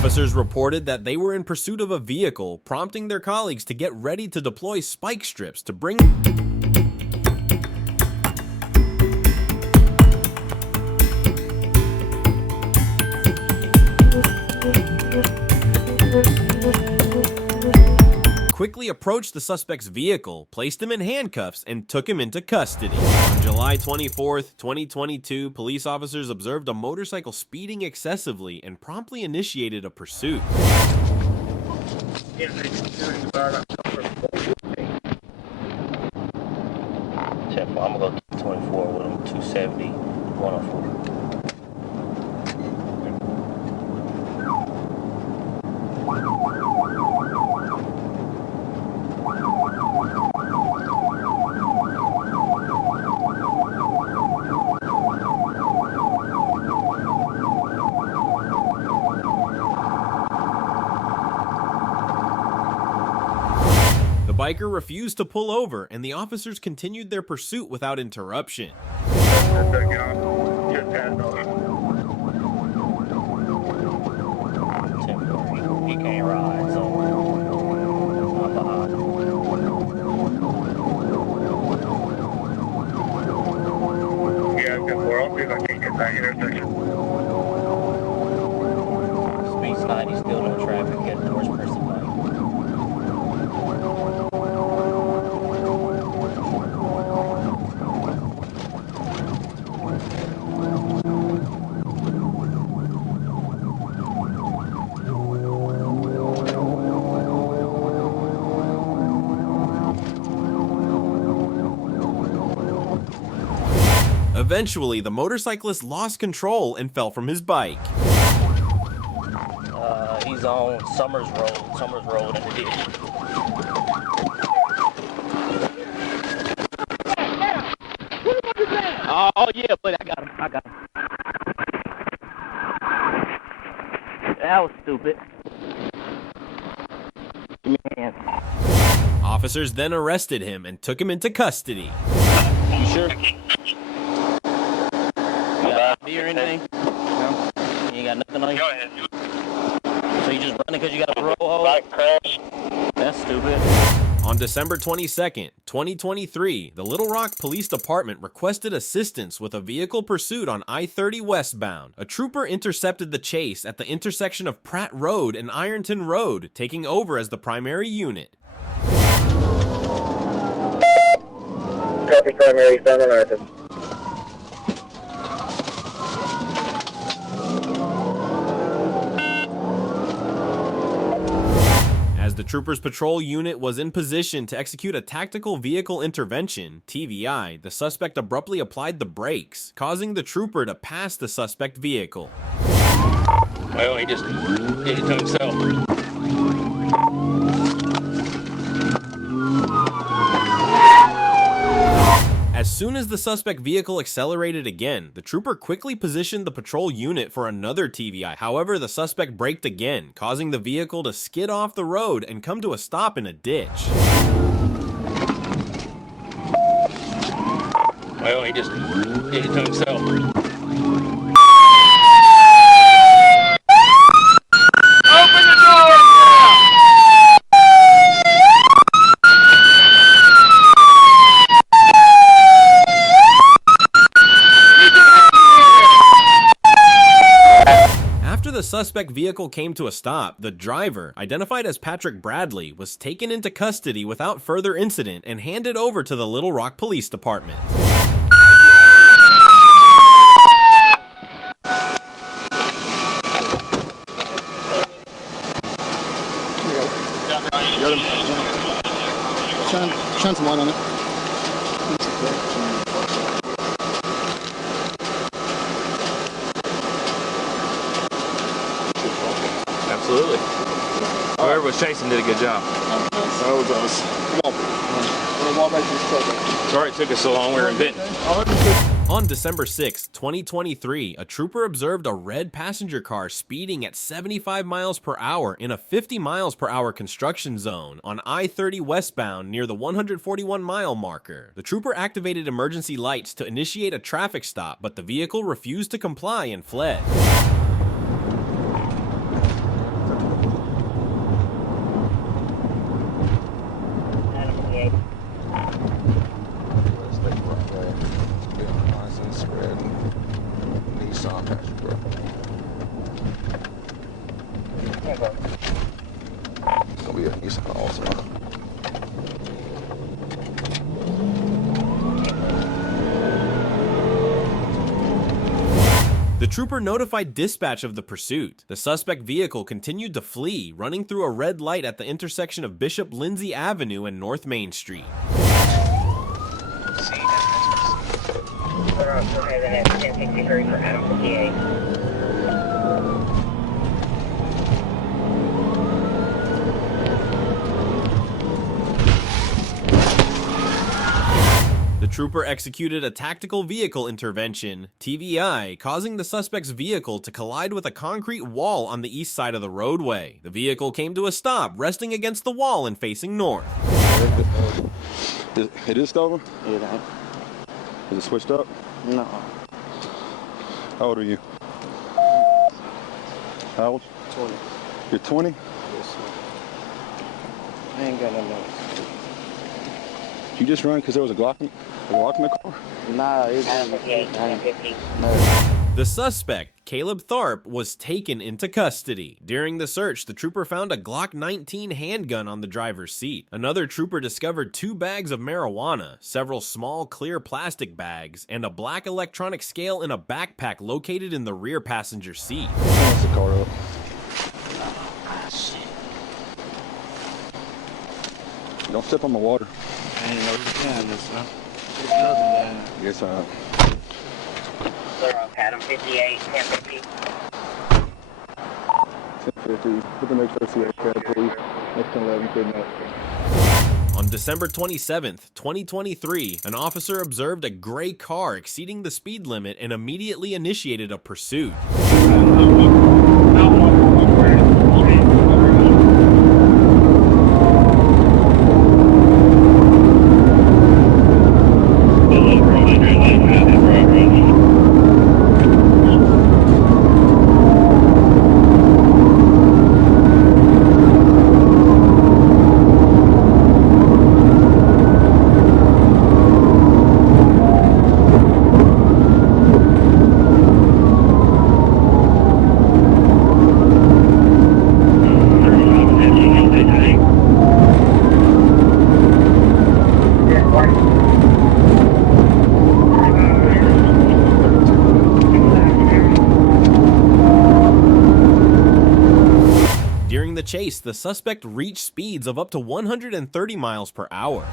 Officers reported that they were in pursuit of a vehicle, prompting their colleagues to get ready to deploy spike strips to bring quickly approached the suspect's vehicle, placed him in handcuffs, and took him into custody. On July 24th, 2022, police officers observed a motorcycle speeding excessively and promptly initiated a pursuit. I'm gonna go 24 with him, 270, 104. The biker refused to pull over, and the officers continued their pursuit without interruption. He can't ride, so I'm behind. Yeah, I've got more. I'll see if I can get that intersection. Speed's 90, still no traffic, heading towards Preston Lake. Eventually, the motorcyclist lost control and fell from his bike. He's on Summers Road in the ditch. Oh yeah, buddy, I got him. That was stupid. Man. Officers then arrested him and took him into custody. You sure? You got ID or anything? No? You ain't got nothing on you? Go ahead. So you just running because you got a roll hole? Bike crash. That's stupid. On December 22nd, 2023, the Little Rock Police Department requested assistance with a vehicle pursuit on I-30 westbound. A trooper intercepted the chase at the intersection of Pratt Road and Ironton Road, taking over as the primary unit. Copy primary, found on Ironton. As the trooper's patrol unit was in position to execute a tactical vehicle intervention, TVI, the suspect abruptly applied the brakes, causing the trooper to pass the suspect vehicle. Well, he just did it to himself. As soon as the suspect vehicle accelerated again, the trooper quickly positioned the patrol unit for another TVI. However, the suspect braked again, causing the vehicle to skid off the road and come to a stop in a ditch. Well, he just did it to himself. Open the door! After the suspect vehicle came to a stop, the driver, identified as Patrick Bradley, was taken into custody without further incident and handed over to the Little Rock Police Department. Got him. Shine some light on it. Absolutely. Whoever was chasing did a good job. That was us. Come on. We're gonna walk back to this truck. Sorry it took us so long. We were in Benton. On December 6, 2023, a trooper observed a red passenger car speeding at 75 miles per hour in a 50 miles per hour construction zone on I-30 westbound near the 141-mile marker. The trooper activated emergency lights to initiate a traffic stop, but the vehicle refused to comply and fled. It's gonna be a East also. The trooper notified dispatch of the pursuit. The suspect vehicle continued to flee, running through a red light at the intersection of Bishop Lindsay Avenue and North Main Street. The trooper executed a tactical vehicle intervention, TVI, causing the suspect's vehicle to collide with a concrete wall on the east side of the roadway. The vehicle came to a stop, resting against the wall and facing north. It is stolen? It ain't. Is it switched up? No. How old are you? How old? 20. You're 20? Yes, sir. I ain't got no money. You just run because there was a Glock in the car? Nah, it's no. The suspect, Caleb Tharp, was taken into custody. During the search, the trooper found a Glock 19 handgun on the driver's seat. Another trooper discovered 2 bags of marijuana, several small clear plastic bags, and a black electronic scale in a backpack located in the rear passenger seat. What's the car up? Don't step on my water. I ain't know you can this, huh? Yes, I am. Clear on Adam 58, 1050. 1050. Put the next RCA cab, please. Next 11, kidnap. On December 27th, 2023, an officer observed a gray car exceeding the speed limit and immediately initiated a pursuit. During the chase, the suspect reached speeds of up to 130 miles per hour.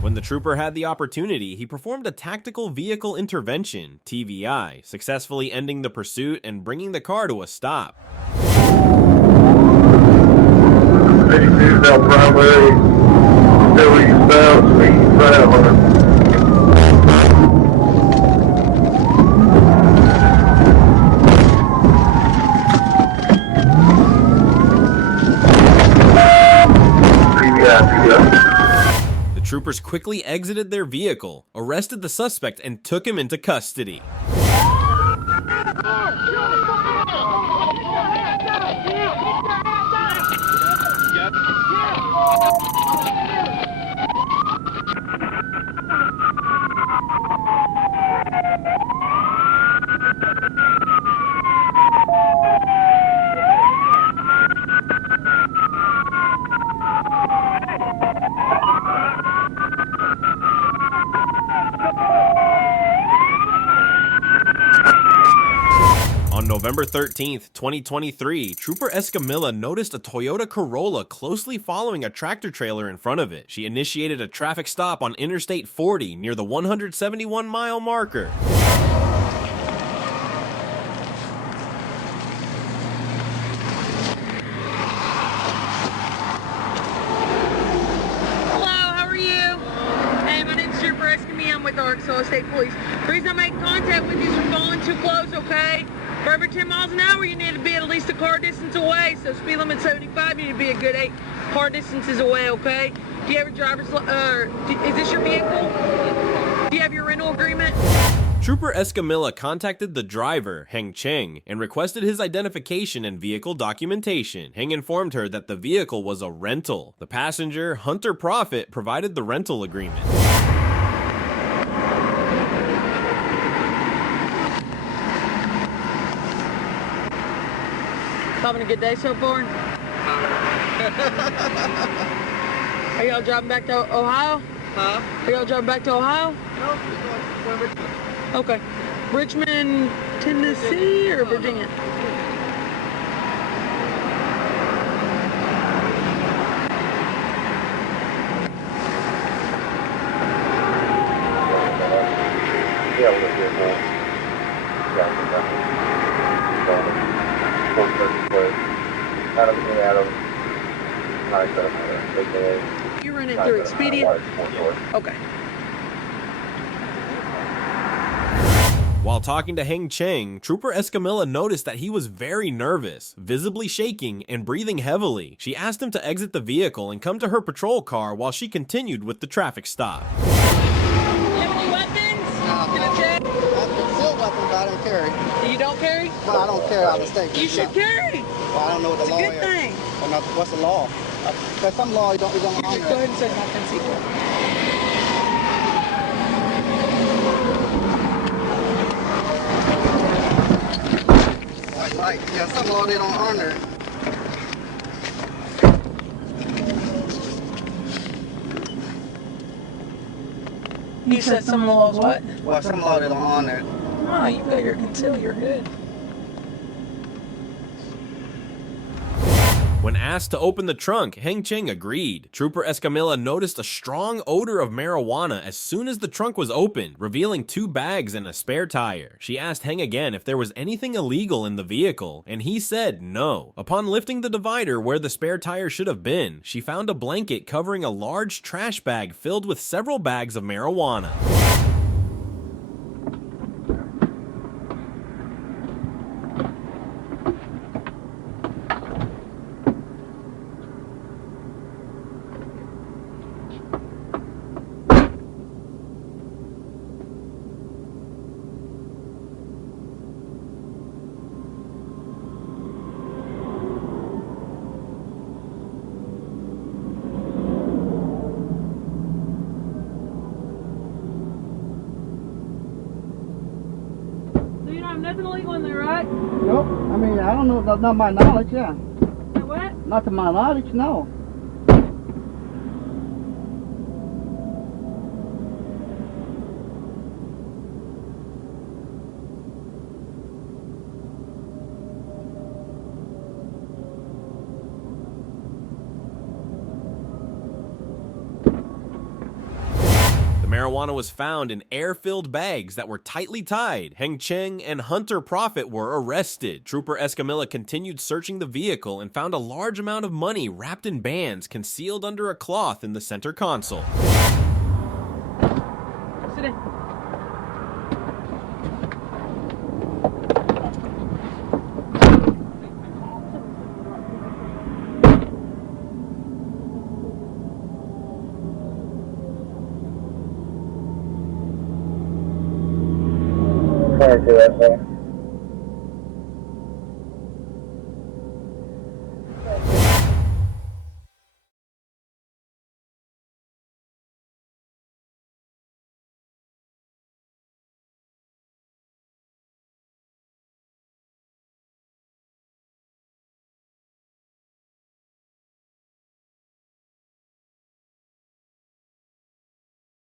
When the trooper had the opportunity, he performed a tactical vehicle intervention, TVI, successfully ending the pursuit and bringing the car to a stop. 82 South Primary, 30 South, speed 500. The troopers quickly exited their vehicle, arrested the suspect, and took him into custody. On November 13th, 2023, Trooper Escamilla noticed a Toyota Corolla closely following a tractor trailer in front of it. She initiated a traffic stop on Interstate 40 near the 171-mile marker. Hello, how are you? Hey, my name's the Arkansas State Police. The reason I'm making contact with you is you're falling too close, okay? For every 10 miles an hour, you need to be at least a car distance away. So speed limit 75, you need to be a good 8 car distances away, okay? Do you have your driver's, is this your vehicle? Do you have your rental agreement? Trooper Escamilla contacted the driver, Heng Cheng, and requested his identification and vehicle documentation. Heng informed her that the vehicle was a rental. The passenger, Hunter Profit, provided the rental agreement. Having a good day so far? Are y'all driving back to Ohio? Huh? Are y'all driving back to Ohio? No, we're going. Okay. Richmond, Tennessee, or Virginia? Yeah, we're here now. You're running through Expedia? Okay. While talking to Heng Cheng, Trooper Escamilla noticed that he was very nervous, visibly shaking and breathing heavily. She asked him to exit the vehicle and come to her patrol car while she continued with the traffic stop. You have any weapons? Can I check? I have concealed weapons, but I don't carry. You don't carry? Well, I don't carry out of state. You should carry. Well, I don't know what the It's a law good is. thing. Well, now, what's the law? There's some law you don't Go honor. ahead and set my consent. Like, yeah, some law they don't honor. You said some laws what? Well, some law they don't honor. No, you got your conceal, you're good. When asked to open the trunk, Heng Cheng agreed. Trooper Escamilla noticed a strong odor of marijuana as soon as the trunk was opened, revealing 2 bags and a spare tire. She asked Heng again if there was anything illegal in the vehicle, and he said no. Upon lifting the divider where the spare tire should have been, she found a blanket covering a large trash bag filled with several bags of marijuana. Nothing illegal in there, right? Nope. I mean, I don't know. That's not my knowledge, yeah. What? Not to my knowledge, no. Marijuana was found in air-filled bags that were tightly tied. Heng Cheng and Hunter Profit were arrested. Trooper Escamilla continued searching the vehicle and found a large amount of money wrapped in bands concealed under a cloth in the center console. Sit in. Trying to do that thing.